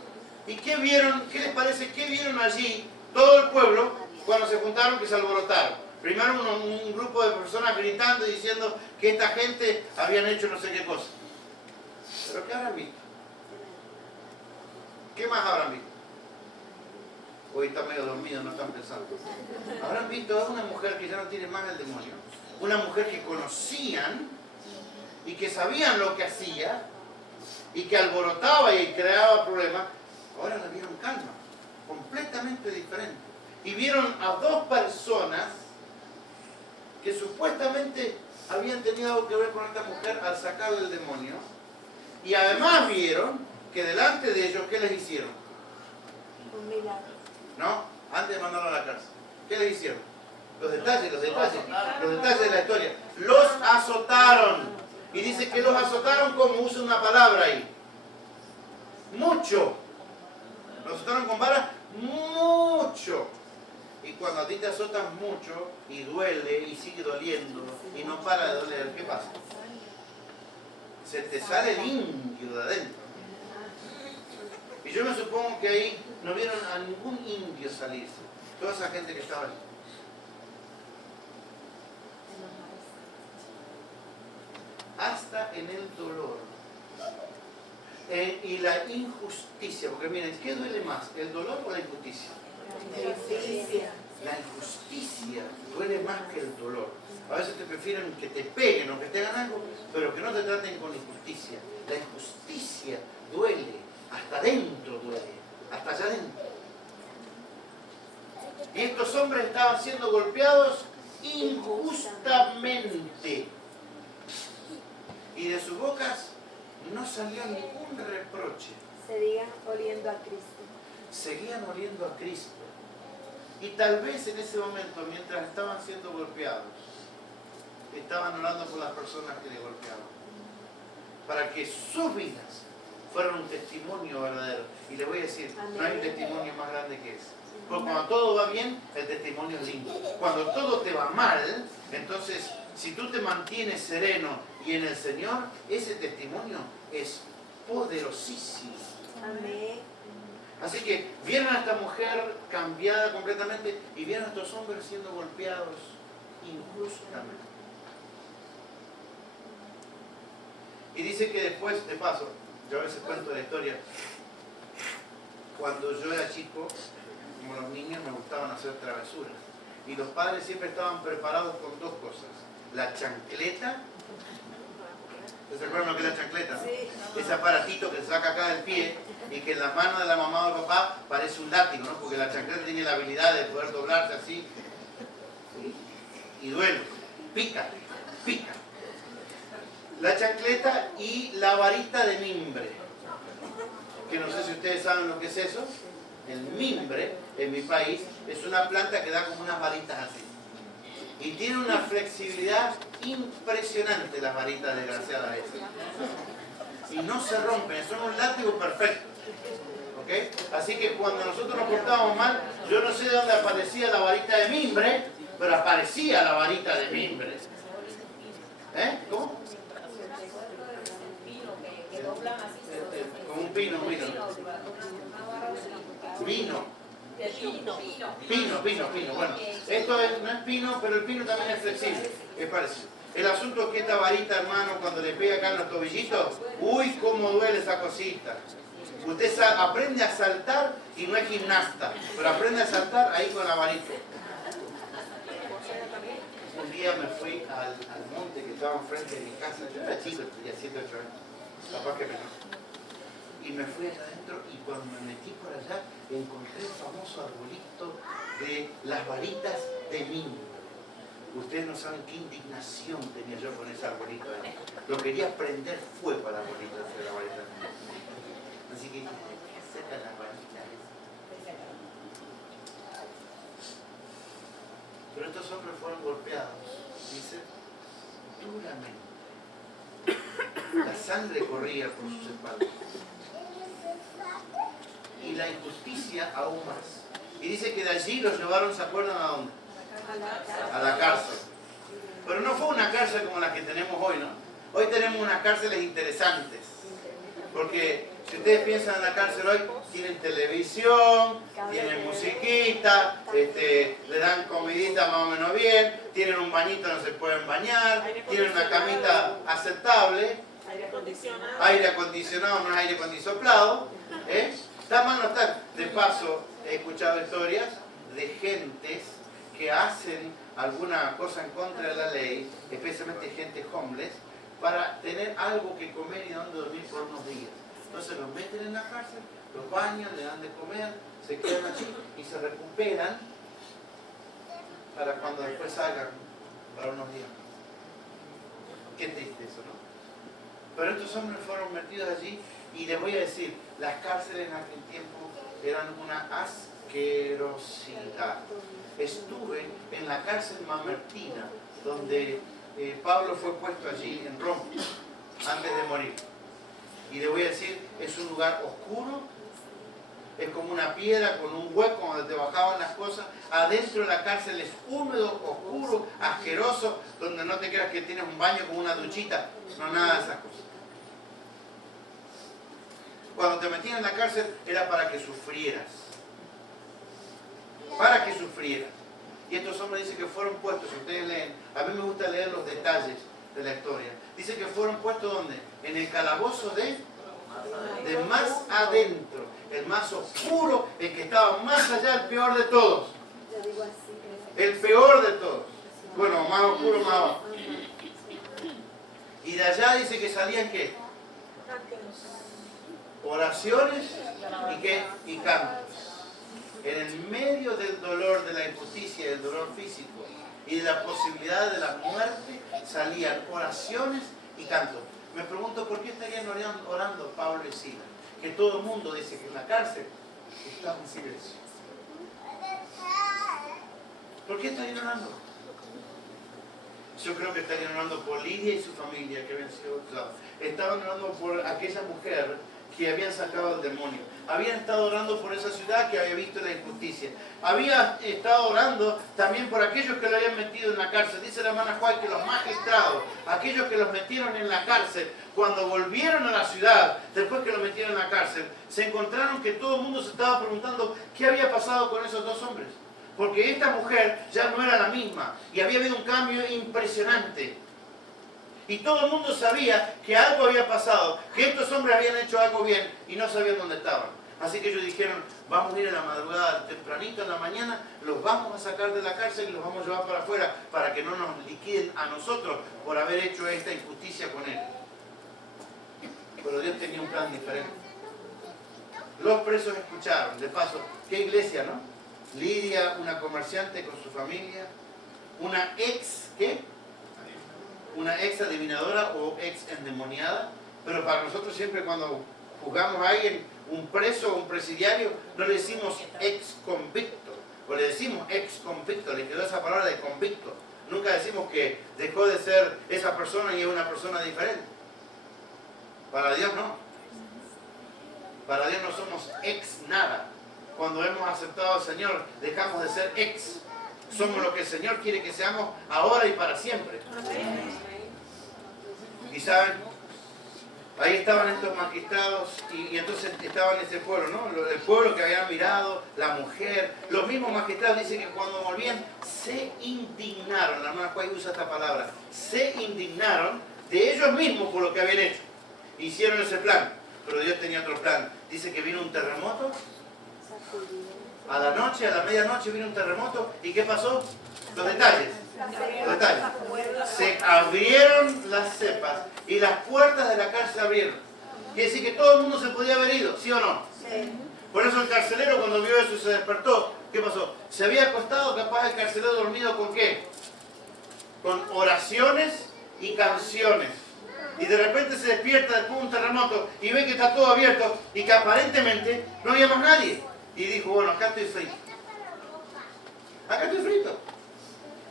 ¿Y qué vieron? ¿Qué les parece? ¿Qué vieron allí todo el pueblo cuando se juntaron, que se alborotaron? Primero un grupo de personas gritando y diciendo que esta gente habían hecho no sé qué cosa. ¿Pero qué habrán visto? ¿Qué más habrán visto? Hoy está medio dormido, no están pensando. Habrán visto a una mujer que ya no tiene más el demonio. Una mujer que conocían y que sabían lo que hacía y que alborotaba y creaba problemas. Ahora la vieron calma, completamente diferente. Y vieron a dos personas que supuestamente habían tenido algo que ver con esta mujer al sacarle el demonio. Y además vieron que delante de ellos, ¿qué les hicieron? Un milagro. ¿No? Antes de mandarlo a la cárcel. ¿Qué les hicieron? Los detalles de la historia. Los azotaron. Y dice que los azotaron como usa una palabra ahí. Mucho. Los azotaron con vara mucho. Y cuando a ti te azotan mucho y duele y sigue doliendo y no para de doler, ¿qué pasa? Se te sale el indio de adentro. Y yo me supongo que ahí no vieron a ningún indio salirse. Toda esa gente que estaba ahí. Hasta en el dolor. Y la injusticia. Porque miren, ¿qué duele más? ¿El dolor o la injusticia? Justicia. La injusticia duele más que el dolor. A veces te prefieren que te peguen o que te hagan algo, pero que no te traten con injusticia. La injusticia duele. Hasta adentro duele. Hasta allá adentro. Y estos hombres estaban siendo golpeados injustamente. Y de sus bocas no salió ningún reproche. Seguían oliendo a Cristo. Seguían oliendo a Cristo. Y tal vez en ese momento, mientras estaban siendo golpeados, estaban orando por las personas que les golpeaban. Para que sus vidas fueran un testimonio verdadero. Y les voy a decir, no hay un testimonio más grande que ese. Porque cuando todo va bien, el testimonio es lindo. Cuando todo te va mal, entonces, si tú te mantienes sereno y en el Señor, ese testimonio es poderosísimo. Amén. Así que vieron a esta mujer cambiada completamente y vieron a estos hombres siendo golpeados injustamente. Y dice que después, de paso, yo a veces cuento la historia, cuando yo era chico, como los niños me gustaban hacer travesuras. Y los padres siempre estaban preparados con dos cosas. La chancleta. ¿Se acuerdan lo que es la chancleta? Sí. Ese aparatito que se saca acá del pie y que en la mano de la mamá o del papá parece un látigo, ¿no? Porque la chancleta tiene la habilidad de poder doblarse así. Y duele. Pica. Pica. La chancleta y la varita de mimbre. Que no sé si ustedes saben lo que es eso. El mimbre, en mi país, es una planta que da como unas varitas así. Y tiene una flexibilidad impresionante las varitas desgraciadas esas. Y no se rompen, son un látigo perfecto. ¿Ok? Así que cuando nosotros nos portábamos mal, yo no sé de dónde aparecía la varita de mimbre, pero aparecía la varita de mimbre. ¿Cómo? Como un pino, Pino. Bueno, esto no es pino, pero el pino también es flexible, es parecido. El asunto es que esta varita, hermano, cuando le pega acá en los tobillitos, uy, cómo duele esa cosita. Usted aprende a saltar y no es gimnasta, pero aprende a saltar ahí con la varita. Un día me fui al monte que estaba enfrente de mi casa. Yo era chico, tenía 7, 8 años, capaz que menos. Y me fui allá adentro y cuando me metí por allá encontré el famoso arbolito de las varitas de mimbre. Ustedes no saben qué indignación tenía yo con ese arbolito de mimbre. Lo quería prender fuego al arbolito de la varita de mimbre. Así que acerca las varitas. Pero estos hombres fueron golpeados, dice, duramente. La sangre corría por sus espaldas. Y la injusticia aún más. Y dice que de allí los llevaron, ¿se acuerdan a dónde? A la cárcel. Pero no fue una cárcel como la que tenemos hoy, ¿no? Hoy tenemos unas cárceles interesantes. Porque si ustedes piensan en la cárcel hoy, tienen televisión, tienen musiquita, le dan comidita más o menos bien, tienen un bañito donde se pueden bañar, tienen una camita aceptable, aire acondicionado, no es aire acondicionado, Está mal no está. De paso, he escuchado historias de gentes que hacen alguna cosa en contra de la ley, especialmente gente homeless, para tener algo que comer y donde dormir por unos días. Entonces los meten en la cárcel, los bañan, le dan de comer, se quedan allí y se recuperan para cuando después salgan para unos días. Qué triste eso, ¿no? Pero estos hombres fueron metidos allí y les voy a decir, las cárceles en aquel tiempo eran una asquerosidad. Estuve en la cárcel mamertina, donde Pablo fue puesto allí en Roma, antes de morir. Y le voy a decir, es un lugar oscuro, es como una piedra con un hueco donde te bajaban las cosas. Adentro de la cárcel es húmedo, oscuro, asqueroso, donde no te creas que tienes un baño con una duchita. No, nada de esas cosas. Cuando te metían en la cárcel era para que sufrieras. Para que sufrieras. Y estos hombres dicen que fueron puestos, si ustedes leen, a mí me gusta leer los detalles de la historia. Dice que fueron puestos ¿dónde? En el calabozo de más adentro, el más oscuro, el que estaba más allá, el peor de todos. El peor de todos. Bueno, más oscuro, más abajo. Y de allá dice que salían ¿qué? Oraciones y ¿qué? Y cantos. En el medio del dolor, de la injusticia, del dolor físico y de la posibilidad de la muerte, salían oraciones y cantos. Me pregunto por qué estarían orando Pablo y Silas, que todo el mundo dice que en la cárcel estaban en silencio. ¿Por qué estarían orando? Yo creo que estarían orando por Lidia y su familia que habían sido acusados. Estaban orando por aquella mujer que habían sacado al demonio. Habían estado orando por esa ciudad que había visto la injusticia. Había estado orando también por aquellos que lo habían metido en la cárcel. Dice la hermana Juan que los magistrados, aquellos que los metieron en la cárcel, cuando volvieron a la ciudad, después que los metieron en la cárcel, se encontraron que todo el mundo se estaba preguntando qué había pasado con esos dos hombres. Porque esta mujer ya no era la misma y había habido un cambio impresionante. Y todo el mundo sabía que algo había pasado, que estos hombres habían hecho algo bien y no sabían dónde estaban. Así que ellos dijeron, vamos a ir a la madrugada, tempranito en la mañana, los vamos a sacar de la cárcel y los vamos a llevar para afuera para que no nos liquiden a nosotros por haber hecho esta injusticia con él. Pero Dios tenía un plan diferente. Los presos escucharon, de paso, qué iglesia, ¿no? Lidia, una comerciante con su familia, una ex, ¿qué? Una ex adivinadora o ex endemoniada, pero para nosotros siempre cuando juzgamos a alguien, un preso o un presidiario, no le decimos ex convicto, o le decimos ex convicto, le quedó esa palabra de convicto. Nunca decimos que dejó de ser esa persona y es una persona diferente. Para Dios no. Para Dios no somos ex nada. Cuando hemos aceptado al Señor, dejamos de ser ex Somos lo que el Señor quiere que seamos ahora y para siempre. Y saben, ahí estaban estos magistrados y entonces estaban ese pueblo, ¿no? El pueblo que habían mirado, la mujer, los mismos magistrados dicen que cuando volvían se indignaron, la hermana Juárez usa esta palabra, se indignaron de ellos mismos por lo que habían hecho. Hicieron ese plan, pero Dios tenía otro plan. Dice que vino un terremoto, a la noche, a la medianoche vino un terremoto, ¿y qué pasó? Los detalles. Los detalles. Se abrieron las cepas y las puertas de la cárcel se abrieron. Quiere decir que todo el mundo se podía haber ido, ¿sí o no? Sí. Por eso el carcelero cuando vio eso se despertó. ¿Qué pasó? Se había acostado capaz el carcelero dormido ¿con qué? Con oraciones y canciones. Y de repente se despierta después de un terremoto y ve que está todo abierto y que aparentemente no había más nadie. Y dijo, bueno, acá estoy frito. Acá estoy frito.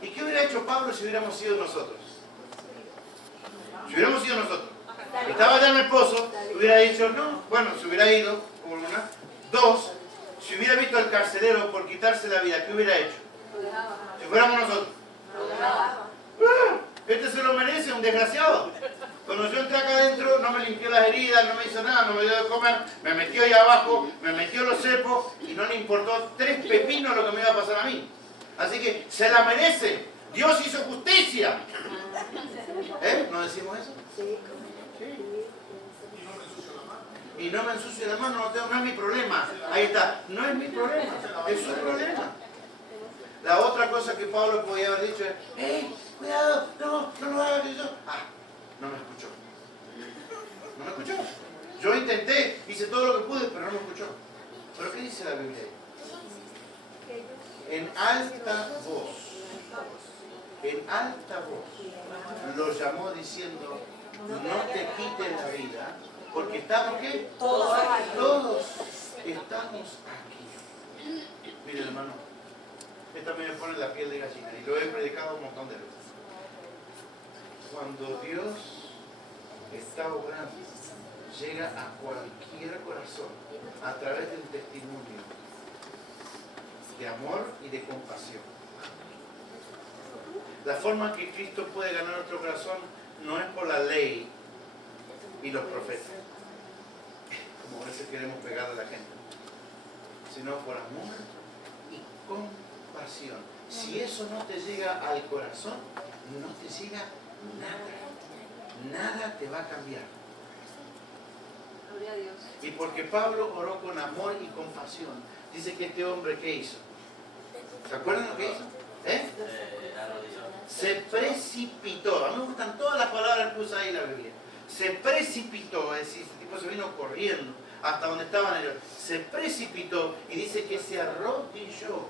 ¿Y qué hubiera hecho Pablo si hubiéramos sido nosotros? Si hubiéramos sido nosotros. Estaba allá en el pozo, hubiera dicho, no, bueno, se hubiera ido, como una. Dos, si hubiera visto al carcelero por quitarse la vida, ¿qué hubiera hecho? Si fuéramos nosotros. Este se lo merece, un desgraciado. Cuando yo entré acá adentro, no me limpió las heridas, no me hizo nada, no me dio de comer, me metió ahí abajo, me metió los cepos y no le importó 3 pepinos lo que me iba a pasar a mí. Así que se la merece. Dios hizo justicia. ¿No decimos eso? Sí. Y no me ensucio las manos, no es mi problema. Ahí está, no es mi problema, es su problema. La otra cosa que Pablo podía haber dicho es, cuidado, no lo hagas yo. No me escuchó. No me escuchó. Yo intenté, hice todo lo que pude, pero no me escuchó. ¿Pero qué dice la Biblia? En alta voz, lo llamó diciendo, no te quites la vida, porque estamos, ¿qué? Todos estamos aquí. Mire, hermano, esta me pone la piel de gallina y lo he predicado un montón de veces. Cuando Dios está obrando, llega a cualquier corazón a través del testimonio de amor y de compasión. La forma que Cristo puede ganar nuestro corazón no es por la ley y los profetas, como a veces queremos pegar a la gente, sino por amor y compasión. Si eso no te llega al corazón, no te llega nada te va a cambiar. Gloria a Dios. Y porque Pablo oró con amor y compasión, dice que este hombre, ¿qué hizo? ¿Se acuerdan lo que hizo? Se precipitó. A mí me gustan todas las palabras que usa ahí la Biblia. Se precipitó, es decir, este tipo se vino corriendo hasta donde estaban ellos. Se precipitó y dice que se arrodilló.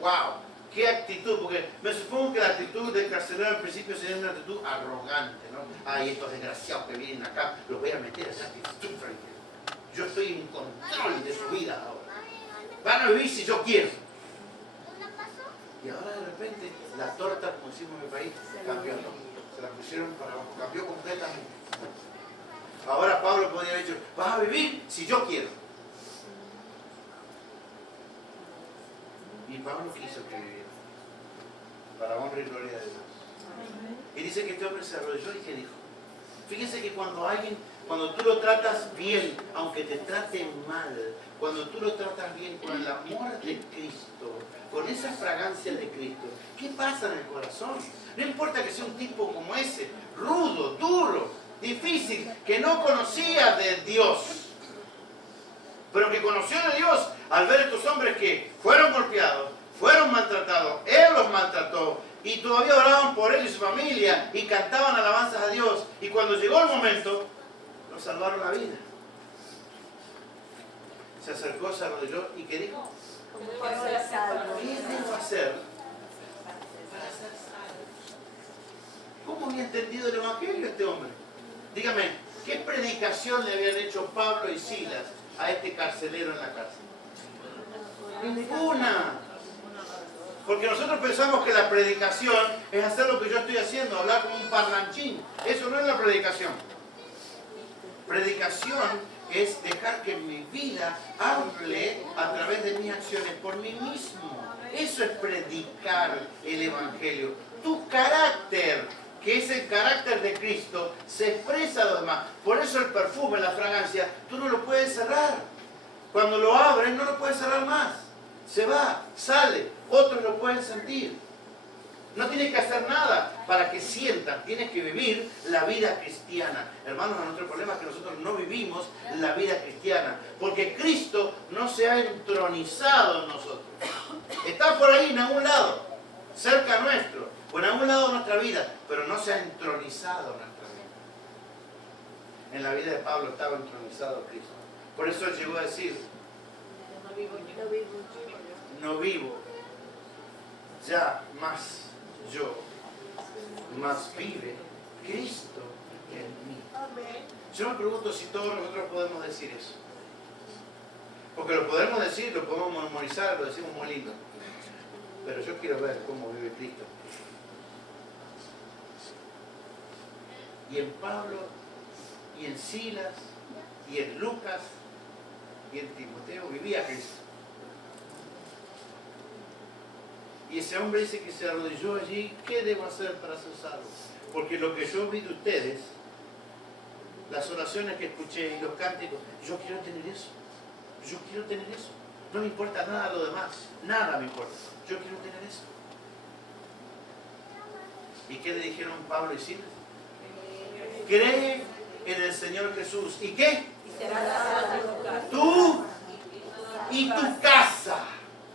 ¡Wow! ¡Qué actitud! Porque me supongo que la actitud del carcelero al principio sería una actitud arrogante, ¿no? Ay, estos desgraciados que vienen acá, los voy a meter allá, que sufren. Yo estoy en control de su vida ahora. Van a vivir si yo quiero. Y ahora de repente la torta, como decimos en mi país, cambió, ¿no? Se la pusieron para abajo, cambió completamente. Ahora Pablo podría haber dicho, vas a vivir si yo quiero. Y Pablo quiso que viviera, para honra y gloria de Dios. Y dice que este hombre se arrodilló y que dijo, fíjense que cuando tú lo tratas bien, aunque te traten mal, cuando tú lo tratas bien con el amor de Cristo, con esa fragancia de Cristo, ¿qué pasa en el corazón? No importa que sea un tipo como ese, rudo, duro, difícil, que no conocía de Dios, pero que conoció de Dios al ver estos hombres que fueron golpeados, fueron maltratados, Él los maltrató, y todavía oraban por él y su familia, y cantaban alabanzas a Dios, y cuando llegó el momento, los salvaron la vida. Se acercó, se arrodilló, y ¿qué dijo? ¿Qué debo hacer para ser salvo? ¿Cómo había entendido el Evangelio este hombre? Dígame, ¿qué predicación le habían hecho Pablo y Silas a este carcelero en la cárcel? Ninguna. Porque nosotros pensamos que la predicación es hacer lo que yo estoy haciendo, hablar como un parlanchín. Eso no es la predicación. Predicación es dejar que mi vida hable a través de mis acciones por mí mismo. Eso es predicar el Evangelio. Tu carácter, que es el carácter de Cristo, se expresa a los demás. Por eso el perfume, la fragancia, tú no lo puedes cerrar. Cuando lo abres, no lo puedes cerrar más. Se va, sale, otros lo pueden sentir. No tienes que hacer nada para que sientan, tienes que vivir la vida cristiana. Hermanos, nuestro problema es que nosotros no vivimos la vida cristiana, porque Cristo no se ha entronizado en nosotros. Está por ahí en algún lado, cerca nuestro, o en algún lado de nuestra vida, pero no se ha entronizado en nuestra vida. En la vida de Pablo estaba entronizado Cristo. Por eso él llegó a decir, no vivo ya más yo, más vive Cristo en mí. Yo me pregunto si todos nosotros podemos decir eso. Porque lo podemos decir, lo podemos memorizar, lo decimos muy lindo. Pero yo quiero ver cómo vive Cristo. Y en Pablo, y en Silas, y en Lucas, y en Timoteo vivía Cristo. Y ese hombre dice que se arrodilló allí. ¿Qué debo hacer para ser salvo? Porque lo que yo vi de ustedes, las oraciones que escuché y los cánticos, yo quiero tener eso. Yo quiero tener eso. No me importa nada lo demás. Nada me importa. Yo quiero tener eso. ¿Y qué le dijeron Pablo y Silas? Cree en el Señor Jesús. ¿Y qué? Tú y tu casa.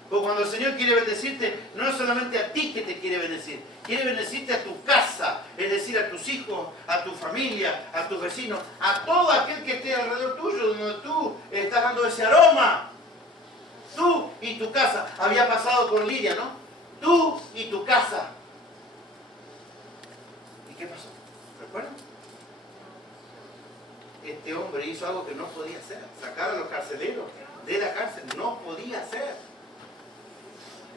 Porque cuando el Señor quiere bendecirte, no es solamente a ti que te quiere bendecirte a tu casa, es decir, a tus hijos, a tu familia, a tus vecinos, a todo aquel que esté alrededor tuyo, donde tú estás dando ese aroma. Tú y tu casa. Había pasado con Lidia, ¿no? Tú y tu casa. ¿Y qué pasó? ¿Recuerdan? Este hombre hizo algo que no podía hacer. Sacar a los carceleros de la cárcel. No podía hacer.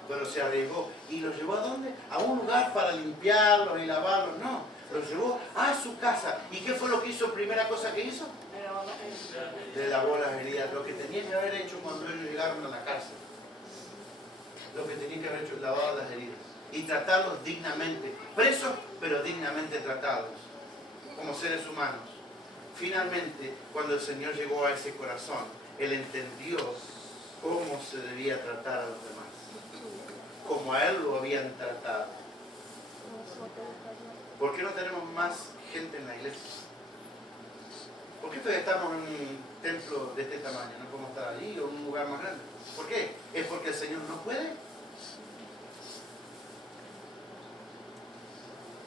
Pero se arriesgó. ¿Y los llevó a dónde? A un lugar para limpiarlos y lavarlos. No, los llevó a su casa. ¿Y qué fue lo que hizo? Primera cosa que hizo. Le lavó las heridas. Lo que tenía que haber hecho cuando ellos llegaron a la cárcel. Lo que tenía que haber hecho es lavar las heridas. Y tratarlos dignamente. Presos, pero dignamente tratados. Como seres humanos. Finalmente, cuando el Señor llegó a ese corazón, Él entendió cómo se debía tratar a los demás. Como a Él lo habían tratado. ¿Por qué no tenemos más gente en la iglesia? ¿Por qué todavía estamos en un templo de este tamaño? No podemos estar allí o en un lugar más grande. ¿Por qué? ¿Es porque el Señor no puede?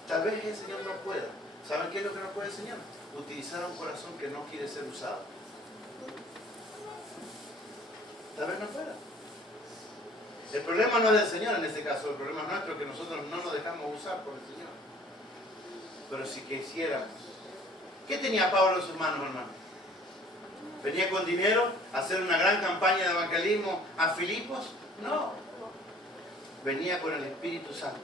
Tal vez el Señor no pueda. ¿Saben qué es lo que no puede el Señor? Utilizar un corazón que no quiere ser usado. Tal vez no pueda. El problema no es del Señor en este caso, el problema es nuestro, que nosotros no nos dejamos usar por el Señor. Pero si quisiéramos. ¿Qué tenía Pablo en sus manos, hermano? ¿Venía con dinero a hacer una gran campaña de evangelismo a Filipos? No. Venía con el Espíritu Santo.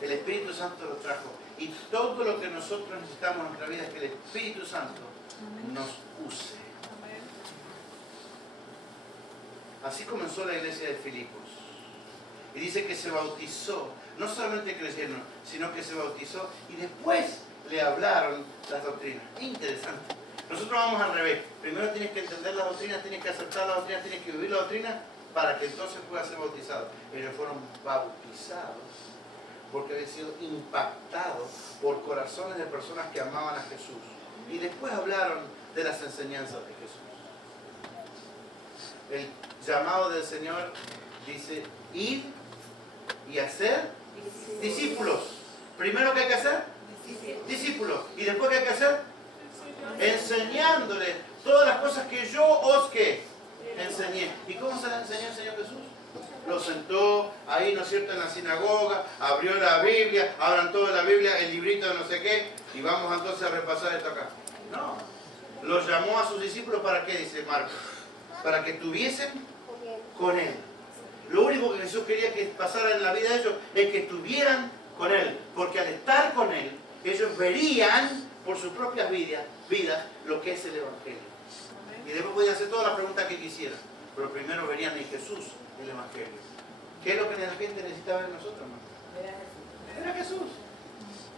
El Espíritu Santo lo trajo. Y todo lo que nosotros necesitamos en nuestra vida es que el Espíritu Santo nos use. Así comenzó la iglesia de Filipos. Y dice que se bautizó. No solamente creyeron, sino que se bautizó y después le hablaron las doctrinas. Interesante. Nosotros vamos al revés. Primero tienes que entender las doctrinas, tienes que aceptar las doctrinas, tienes que vivir la doctrina para que entonces puedas ser bautizado. Ellos fueron bautizados porque habían sido impactados por corazones de personas que amaban a Jesús. Y después hablaron de las enseñanzas de Jesús. El llamado del Señor dice, ir y hacer discípulos. Primero, ¿qué hay que hacer? Discípulos. Y después, ¿qué hay que hacer? Enseñándoles todas las cosas que yo os que enseñé. ¿Y cómo se las enseñó el Señor Jesús? Lo sentó ahí, ¿no es cierto?, en la sinagoga, abrió la Biblia, abran toda la Biblia, el librito de no sé qué, y vamos entonces a repasar esto acá. No. Los llamó a sus discípulos, ¿para qué? Dice Marcos. Para que estuviesen con Él. Lo único que Jesús quería que pasara en la vida de ellos es que estuvieran con Él. Porque al estar con Él, ellos verían por sus propias vidas lo que es el Evangelio. Y después podían hacer todas las preguntas que quisieran. Pero primero verían en Jesús el Evangelio. ¿Qué es lo que la gente necesita ver en nosotros, hermano? Ver a Jesús.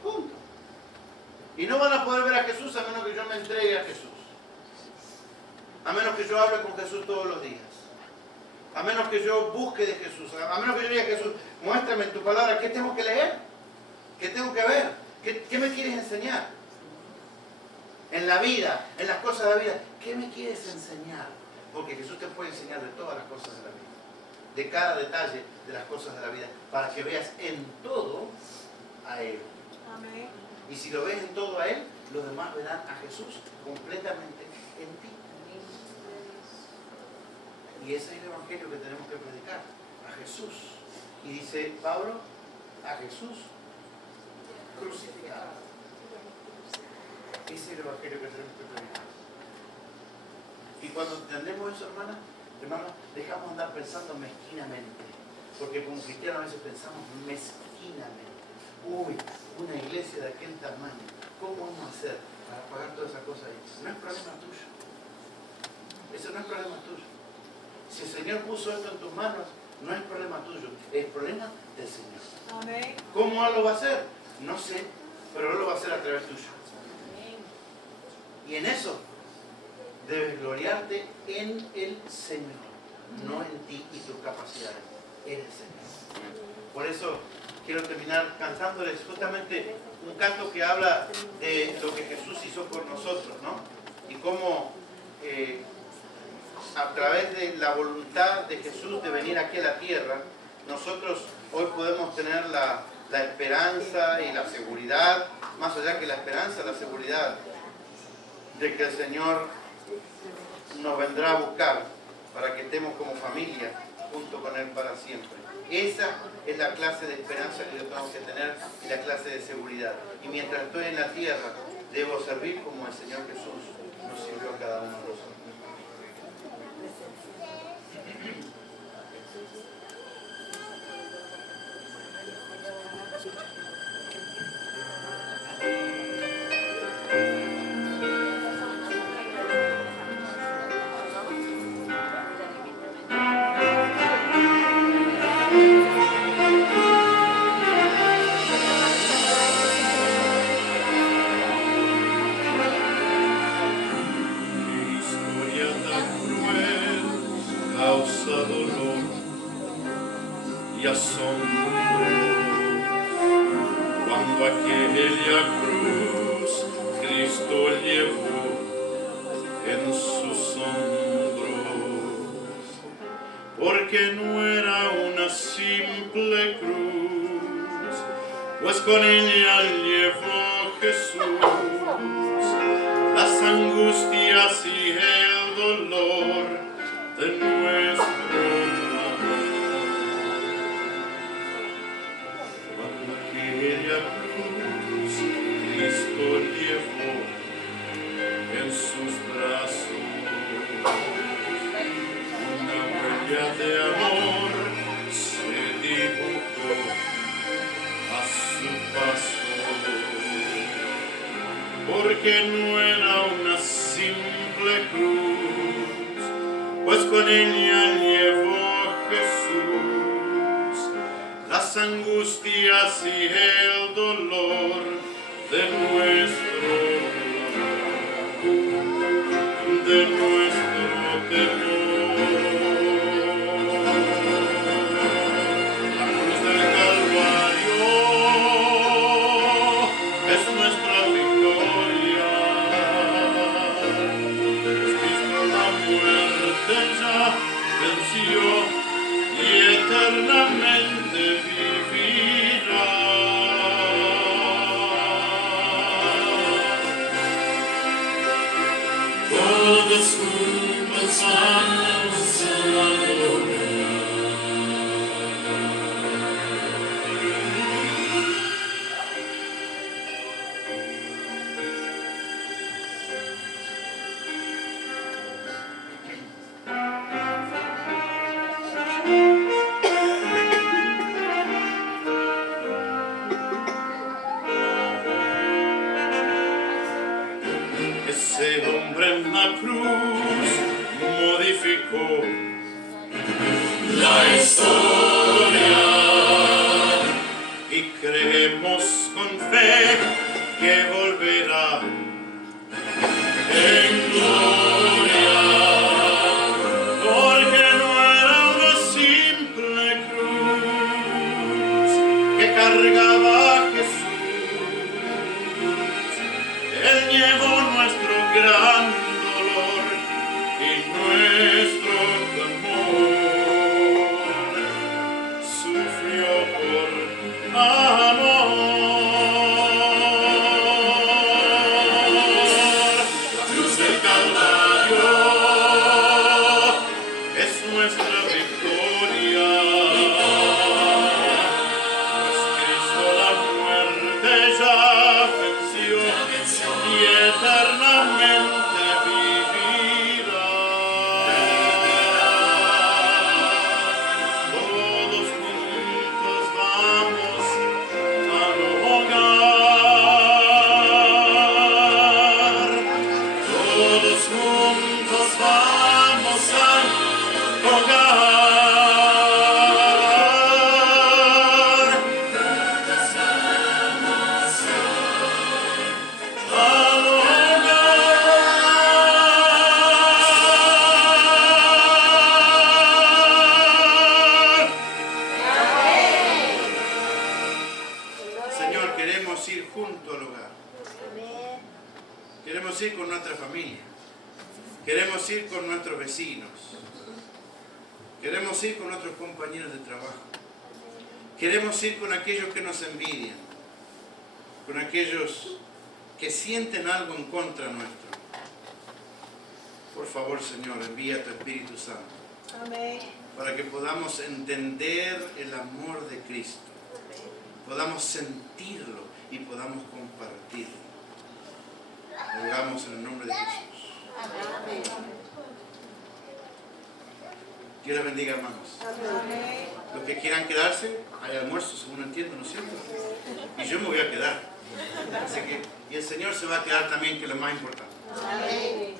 Punto. Y no van a poder ver a Jesús a menos que yo me entregue a Jesús. A menos que yo hable con Jesús todos los días. A menos que yo busque de Jesús. A menos que yo diga a Jesús, muéstrame en tu palabra qué tengo que leer. ¿Qué tengo que ver? ¿Qué me quieres enseñar? En la vida, en las cosas de la vida. ¿Qué me quieres enseñar? Porque Jesús te puede enseñar de todas las cosas de la vida. De cada detalle de las cosas de la vida. Para que veas en todo a Él. Amén. Y si lo ves en todo a Él, los demás verán a Jesús completamente en ti. Y ese es el Evangelio que tenemos que predicar. A Jesús. Y dice Pablo, a Jesús crucificado. Ese es el Evangelio que tenemos que predicar. Y cuando entendemos eso, hermanos, dejamos de andar pensando mezquinamente. Porque como cristianos a veces pensamos mezquinamente. Uy, una iglesia de aquel tamaño. ¿Cómo vamos a hacer para pagar todas esas cosas ahí? No es problema tuyo. Eso no es problema tuyo. Si el Señor puso esto en tus manos, no es problema tuyo. Es problema del Señor. Amén. ¿Cómo Él lo va a hacer? No sé, pero Él lo va a hacer a través tuyo. Y en eso debes gloriarte en el Señor, no en ti y tus capacidades, en el Señor. Por eso quiero terminar cantándoles justamente un canto que habla de lo que Jesús hizo por nosotros, ¿no? Y cómo a través de la voluntad de Jesús de venir aquí a la tierra, nosotros hoy podemos tener la esperanza y la seguridad, más allá que la esperanza, la seguridad de que el Señor nos vendrá a buscar para que estemos como familia junto con Él para siempre. Esa es la clase de esperanza que yo tengo que tener y la clase de seguridad. Y mientras estoy en la tierra, debo servir como el Señor Jesús nos sirvió a cada uno de nosotros. Dolor y asombro cuando aquella cruz Cristo llevó en sus hombros, porque no era una simple cruz, pues con ella llevó Jesús las angustias y el dolor de nuestro amor. Cuando aquella cruz Cristo llevó en sus brazos, una huella de amor se dibujó a su paso, porque no era una simple cruz, pues con ella llevó Jesús las angustias y el dolor de nuestro temor. La cruz del Calvario es nuestra victoria. Cristo la muerte ya venció y eternamente vivirá. Todos juntos vamos a la gloria. creemos con fe que volverá en gloria, porque no era una simple cruz que cargaba Jesús. Él llevó nuestro gran dolor y nuestro temor, sufrió por amor. La cruz del Calvario es nuestra victoria, pues Cristo la muerte ya venció y eternamente vivirá. Todos juntos vamos al hogar. Todos juntos vamos al hogar. Señor, queremos ir junto al hogar. Amén. Queremos ir con nuestra familia. Queremos ir con nuestros vecinos. Queremos ir con nuestros compañeros de trabajo. Queremos ir con aquellos que nos envidian. Con aquellos que sienten algo en contra nuestro. Por favor, Señor, envía tu Espíritu Santo Amén. para que podamos entender el amor de Cristo. Podamos sentirlo y podamos compartirlo. Rogamos en el nombre de Jesús. Amén. Dios les bendiga, hermanos. Amén. Los que quieran quedarse, hay almuerzo, según entiendo, ¿no es cierto? Y yo me voy a quedar. Así que, y el Señor se va a quedar también, que es lo más importante. Amén.